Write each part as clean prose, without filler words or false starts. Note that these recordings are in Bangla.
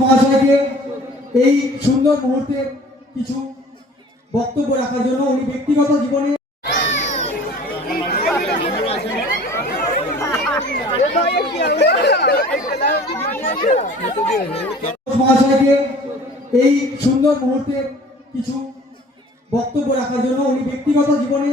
মহাশয়কে এই সুন্দর মুহূর্তে কিছু বক্তব্য রাখার জন্য উনি ব্যক্তিগত জীবনে মহাশয়কে এই সুন্দর মুহূর্তে কিছু বক্তব্য রাখার জন্য উনি ব্যক্তিগত জীবনে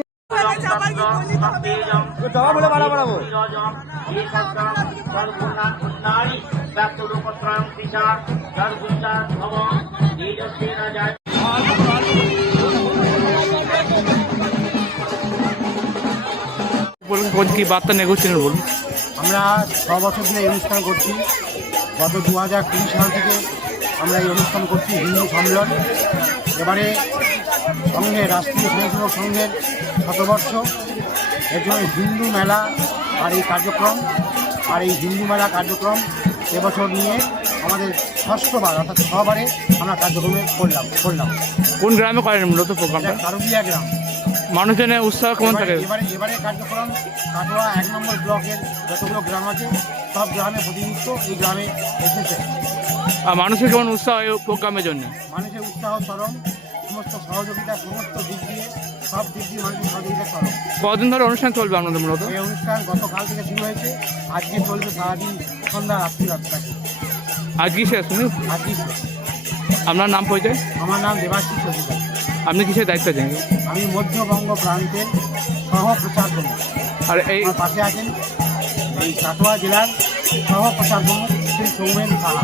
কি বার্তা নেগোছিলেন বলুন। আমরা 6 বছর ধরে এই অনুষ্ঠান করছি। গত 2020 সাল থেকে আমরা এই অনুষ্ঠান করছি হিন্দু সম্মেলন। এবারে সংঘের রাষ্ট্রীয় স্বয়ংসেবক সংঘের 100 বর্ষ, এর জন্য হিন্দু মেলা আর এই কার্যক্রম হিন্দু মেলা কার্যক্রম এবছর নিয়ে আমাদের 6বার অর্থাৎ 6বারে আমরা কার্যক্রমে করলাম। কোন গ্রামে করেন মূলত প্রোগ্রামটা? কারুলিয়া গ্রাম। মানুষজনের উৎসাহ কেমন থাকে? এবারে কার্যক্রম কাটোয়া 1 নম্বর ব্লকের যতগুলো গ্রাম আছে সব গ্রামে প্রতিনিধিত্ব এই গ্রামে এসেছে। আর মানুষের কেমন উৎসাহ এই প্রোগ্রামের জন্য? মানুষের উৎসাহ চরম, সমস্ত সহযোগিতা সমস্ত দিক দিয়ে সব দিক দিয়ে মানুষের সহযোগিতা চরম। কদিন ধরে অনুষ্ঠান চলবে আপনাদের মূলত? এই অনুষ্ঠান গতকাল থেকে শুরু হয়েছে, আজকে চলবে সারাদিন সন্ধ্যা রাত্রি। আজকে শেষ? আজকে শেষ। আপনার নাম পরিচয়? আমার নাম দেবাশিস অধিকারী। আপনি কিসের দায়িত্ব আছেন? আমি মধ্যবঙ্গ প্রান্তের সহ প্রচার প্রমুখ। আর এই পাশে আছেন এই কাটোয়া জেলার সহ প্রচার প্রমুখ শ্রী সৌমেন সাহা।